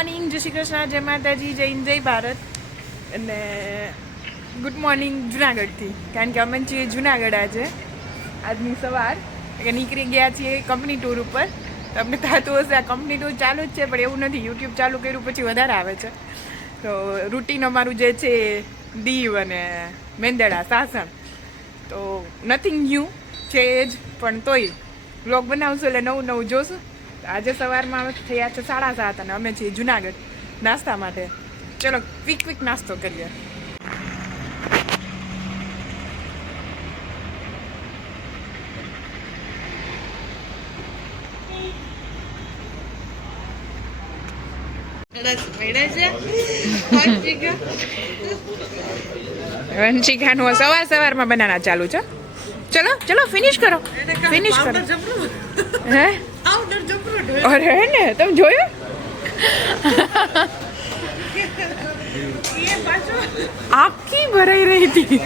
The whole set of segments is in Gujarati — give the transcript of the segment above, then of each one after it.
મોર્નિંગ, જય શ્રી કૃષ્ણ, જય માતાજી, જય હિન્દ, જય ભારત. અને ગુડ મોર્નિંગ જુનાગઢથી, કારણ કે અમે છીએ જુનાગઢ આજે. આજની સવાર નીકળી ગયા છીએ કંપની ટૂર ઉપર. તો અમને થતું હશે આ કંપની ટૂર ચાલુ જ છે, પણ એવું નથી. યુટ્યુબ ચાલુ કર્યું પછી વધારે આવે છે. તો રૂટીન અમારું જે છે દીવ અને મેંદરડા સાસણ, તો નથિંગ ન્યૂ છે જ, પણ તોય વ્લોગ બનાવશું એટલે નવું નવું જોશું. આજે સવારમાં થયા છે 7:30 અને અમે છીએ જુનાગઢ નાસ્તા માટે. ચલો ક્વિક નાસ્તો કરીએ. વંશિકાનું સવારમાં બનાના ચાલુ છે. ચલો ચલો ફિનિશ કરો. હે અરે હે ને તમે જોયું? આખી ભરાઈ રહી હતી.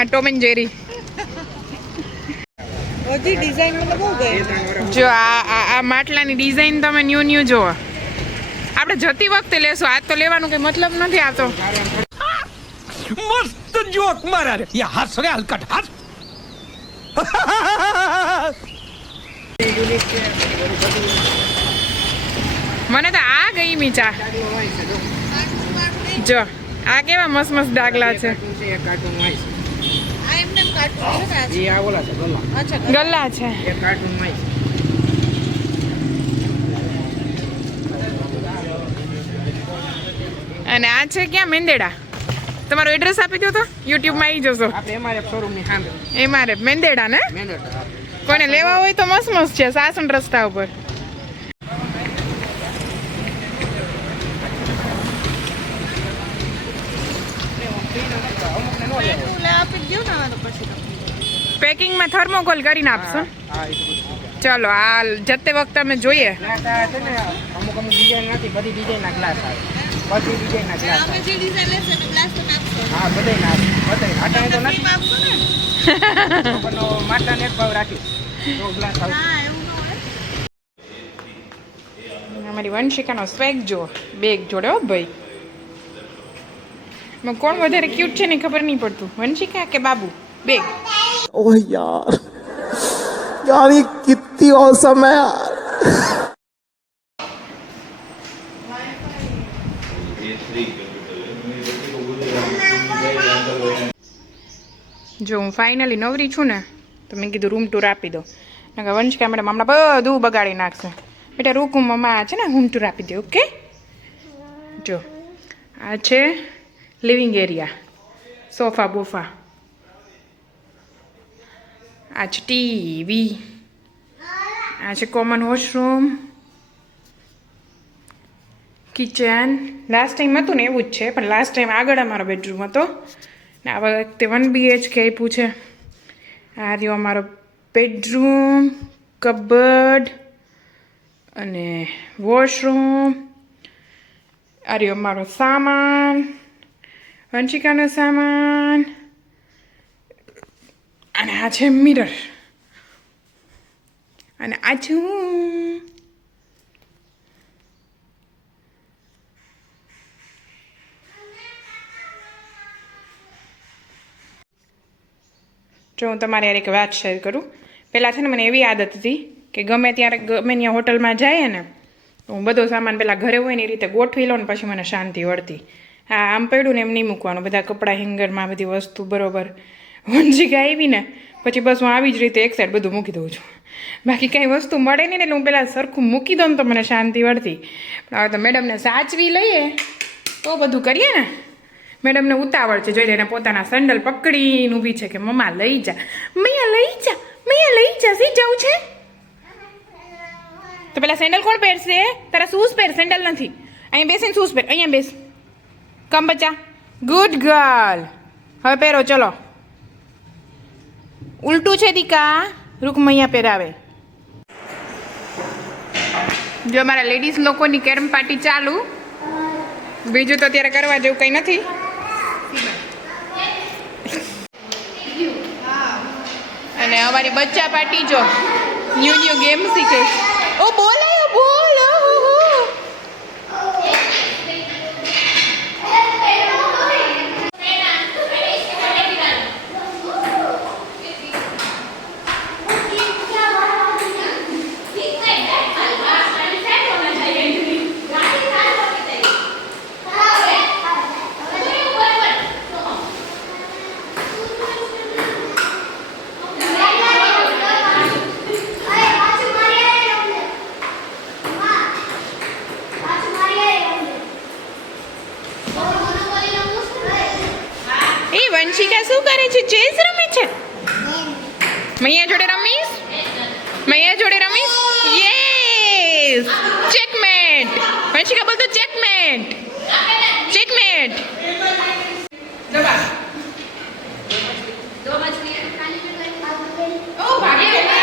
આ ટોમ એન્ડ જેરી જો આ માટલાની ડિઝાઇન તમે ન્યુ જોવો. આપણે જતી વખતે લેશું, આજ તો લેવાનું કઈ મતલબ નથી. આ તો મસ્ત જોક મારા રે યા હસ રે હલકટ હસ. મને તો આ ગઈ મીચા. જો આ કેવા મસ્ત મસ્ત ડાગલા છે. ગલ્લા છે. અને આ છે ક્યાં? મેંદેડા. તમારું એડ્રેસ આપી દો તો યુટ્યુબમાં આવી જશો. એમઆરએફ મેંદેડા ને? કોઈને લેવા હોય તો મસ્ત મસ્ત છે સાસણ રસ્તા ઉપર. પેકિંગમાં થર્મોકોલ કરીને આપશો. ચલો આ જતે વખતે અમે જોઈએ. અમારી વંશિકાનો સ્વેગ જો બેગ જોડે હો ભાઈ. કોણ વધારે ક્યુટ છે ને ખબર નહીં પડતું, વંશિકા કે બાબુ? બેગ. ओह यार यार ये कितनी औसम है यार. જો હું ફાઇનલી નવરી છું ને તો મેં કીધું રૂમ ટૂર આપી દો. વંશિકા મેડમ હમણાં બધું બગાડી નાખશે. બેટા રૂકું મમ્મા છે ને રૂમ ટૂર આપી દે. ઓકે. જો આ છે લિવિંગ એરિયા, સોફા બોફા. આ છે ટીવી. આ છે common washroom, kitchen. Last time હતું ને એવું જ છે, પણ લાસ્ટ ટાઈમ આગળ અમારો બેડરૂમ હતો ને આ વખતે 1 BHK આપ્યું છે. આ રહ્યો અમારો બેડરૂમ, કબર્ડ અને વોશરૂમ. આ રહ્યો અમારો સામાન, વંશિકાનો સામાન. અને આ છે મિરર. અને આ છે હું. જો હું તમારે યાર એક વાત શેર કરું. પહેલાં છે ને મને એવી આદત હતી કે ગમે ત્યાં હોટલમાં જાય ને તો હું બધો સામાન પહેલાં ઘરે હોય ને એ રીતે ગોઠવી લઉં ને પછી મને શાંતિ વળતી. હા આમ પડ્યું ને એમ નહીં મૂકવાનું, બધા કપડાં હેંગરમાં બધી વસ્તુ બરોબર. વંશિકા આવી ને પછી બસ હું આવી જ રીતે એક સાઈડ બધું મૂકી દઉં છું. બાકી કાંઈ વસ્તુ મળે નહીં ને એટલે હું પહેલાં સરખું મૂકી દઉં ને તો મને શાંતિ વળતી. હવે તો મેડમને સાચવી લઈએ તો બધું કરીએ ને. મેડમને ઉતાવળ છે, જોઈ એને પોતાના સેન્ડલ પકડીને ઊભી છે કે મમ્મા લઈ જા, મૈયા લઈ જા, મૈયા લઈ જા. સી જવું છે? તો પેલા સેન્ડલ કોણ પહેરશે? તારા શૂઝ પહેર, સેન્ડલ નથી. અહીંયા બેસીને શૂઝ પહેર. અહીંયા બેસ. કમ બચ્ચા. Good girl. હવે પહેરો ચલો. ઉલટું છે દીકા. રૂકમૈયા પહેરાવે. જો અમારા લેડીઝ લોકોની કેરમ પાર્ટી ચાલુ. બીજું તો અત્યારે કરવા જેવું કંઈ નથી. અને અમારી બચ્ચા પાર્ટી જો ન્યુ ગેમ શીખે. ઓ બોલ આયો બોલ. એ વંશિકા શું કરે છે? ચેસ રમે છે. મૈયા જોડે રમીશ? મૈયા જોડે રમીશ? યસ! ચેકમેટ. વંશિકા બોલ તો ચેકમેટ. ચેકમેટ. દબા. દો મછલી. ઓ ભાગી ગઈ.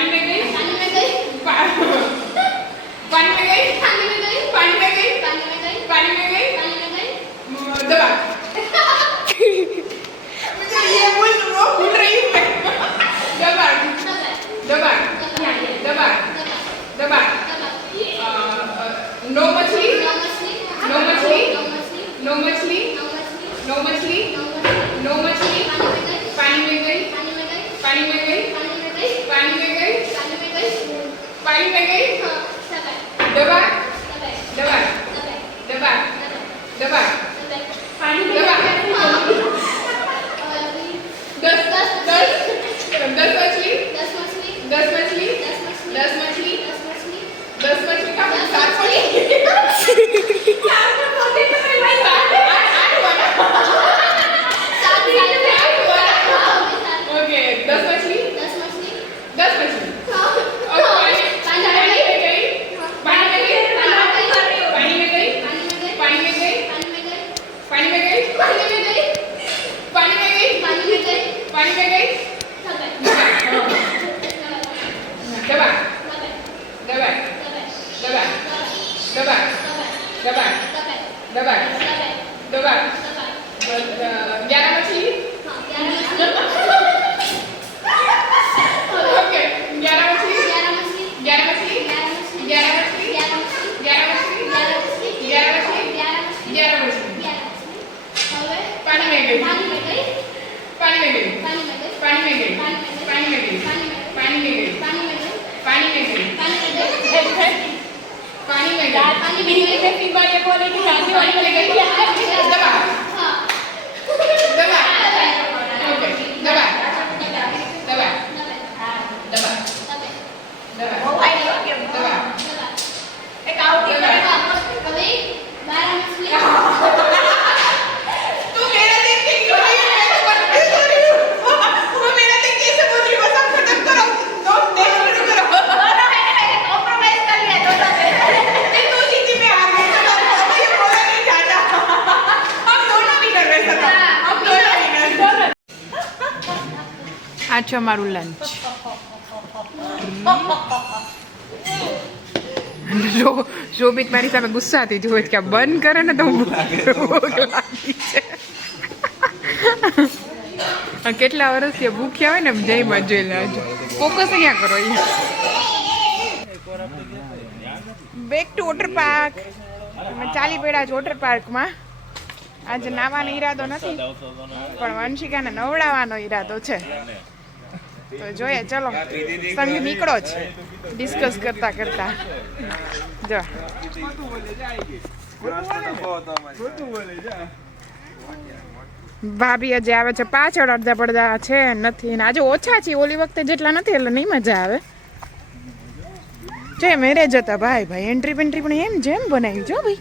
पानी में गई पानी में गई पानी में गई पानी में गई पानी में गई पानी में गई पानी में गई पानी में गई दबा मुझे ये बोल वो भूल रही हूँ मैं दबा दबा दबा दबा नो मछली नो मछली नो मछली नो मछली नो मछली नो मछली नो मछली नो मछली पानी में गई पानी में गई पानी में गई पानी में गई पानी में गई पानी में गई पानी में गई पानी में गई हाँ दबा दबा दबा दबा दबा दबा दबा पानी में दबा दस दस दस दस मछली दस मछली दस मछली दस मछली दस मछली दस मछली 10 मछली का दस 7 मछली सात ओके 10 मछली दस मछली 10 मछली और पानी में गई पानी में गई पानी में गई पानी में गई पानी में गई पानी में गई पानी में गई पानी में गई दबा दबा दबा दबा दबा दबा दबा 11 मछली ओके 11 मछली 11 मछली 11 मछली 11 मछली 11 मछली 11 मछली पानी में गई पानी में गई पानी में गई पानी में गई पानी में गई पानी में गई पानी में गई पानी में गई दबा दबा ओके दबा दबा दबा दबा दबा तू मेरा देख के क्यों नहीं मैं तो कंफ्यूज हो रही हूँ वो मेरा देख के ऐसे बोल रही बस आप खत्म करो दो देख शुरू करो नहीं तू जीती मैं हार गई तो अब ये बोला नहीं जाता हम दोनों विनर वैसा था हम दोनों विनर આ છે અમારું લંચ શોભિત મારી સામે ગુસ્સાથી જુએ કે બંધ કરે ને તો ભૂખ લાગી છે કેટલા વર્ષથી ભૂખ્યા હોય ને જયમાં જોઈ લેજો ફોકસ અહીંયા કરો બેક ટુ વોટર પાર્ક અમે ચાલી પડ્યા છે વોટર પાર્કમાં આજે નાવાનો ઈરાદો નથી પણ વંશિકાને નવડાવવાનો ઈરાદો છે તો જોઈએ ચલો સંગ નીકળો જ ડિસ્કસ કરતા કરતા જો ભાભી હજી આવે છે પાછળ અડધા પડધા છે નથી ને આજે ઓછા છે ઓલી વખતે જેટલા નથી એટલે નહીં મજા આવે જે મેરેજ હતા ભાઈ ભાઈ એન્ટ્રી પેન્ટ્રી પણ એમ જેમ બનાવી જો ભાઈ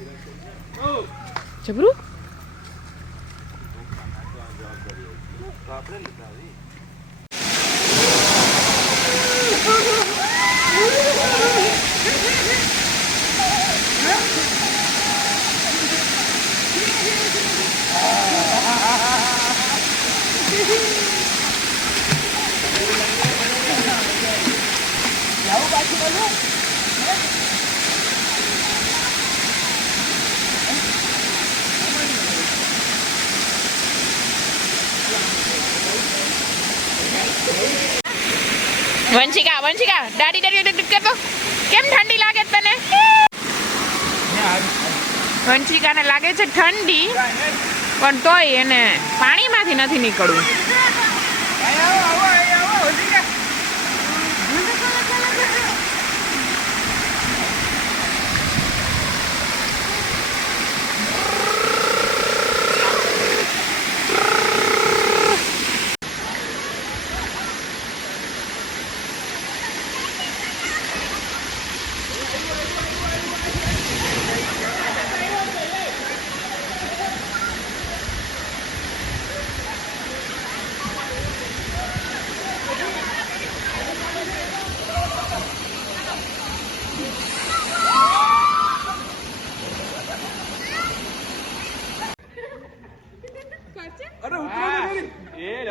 જબરું વંશિકા વંશિકા દાડી દાડી કરતો કેમ ઠંડી લાગે તને વંશિકાને લાગે છે ઠંડી પણ તોય એને પાણીમાંથી નથી નીકળવું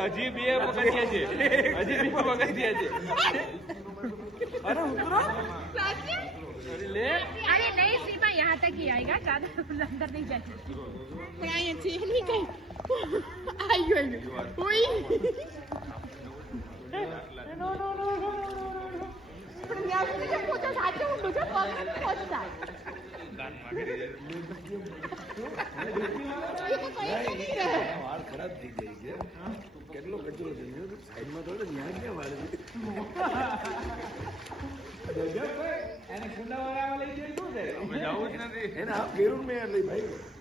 હજી બે પગથિયા છે હજી બે પગથિયા છે अरे नहीं सीमा यहाँ तक ही आएगा, ज्यादा अंदर नहीं जाएगा। પણ અહીંયા છે નહીં કઈ આવી ગયું ઓય પણ ત્યાં સુધી જે પોતા સાચે ઊંડું છે પગ પહોંચતા વાળ ખરાબ થઈ જાય છે કેટલો કચરો થઈ ગયો સાઈડમાં થોડો ન્યા ક્યાં વાળ એને આ ફેરું મેં લઈ ભાઈ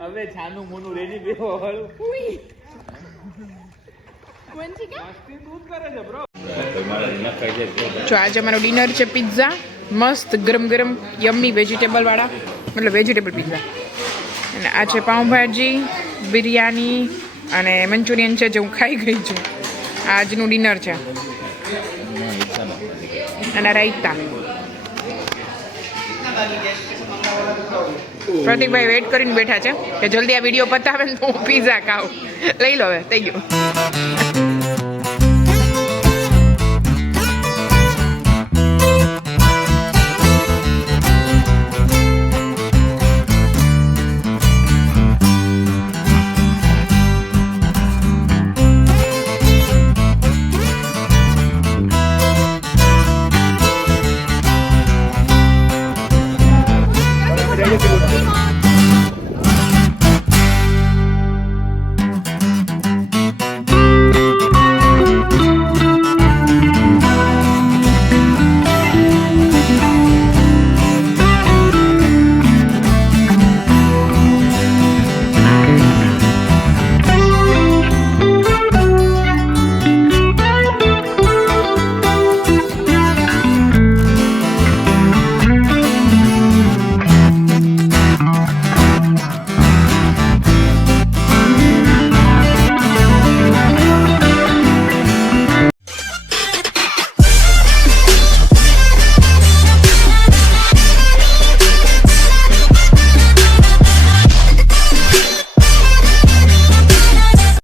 હવે છાનું મોનું રેડી બેહો જો આજે અમારો ડિનર છે પિઝા મસ્ત ગરમ ગરમ યમ્મી વેજીટેબલ વાળા મતલબ વેજીટેબલ પિઝા અને આ છે પાઉંભાજી બિરયાની અને મંચુરિયન છે જે હું ખાઈ ગઈ છું આજનું ડિનર છે અને રાયતા પ્રતિકભાઈ વેઇટ કરીને બેઠા છે કે જલ્દી આ વિડીયો પતાવે ને તો હું પિઝા ખાઉં લઈ લો હવે થઈ ગયું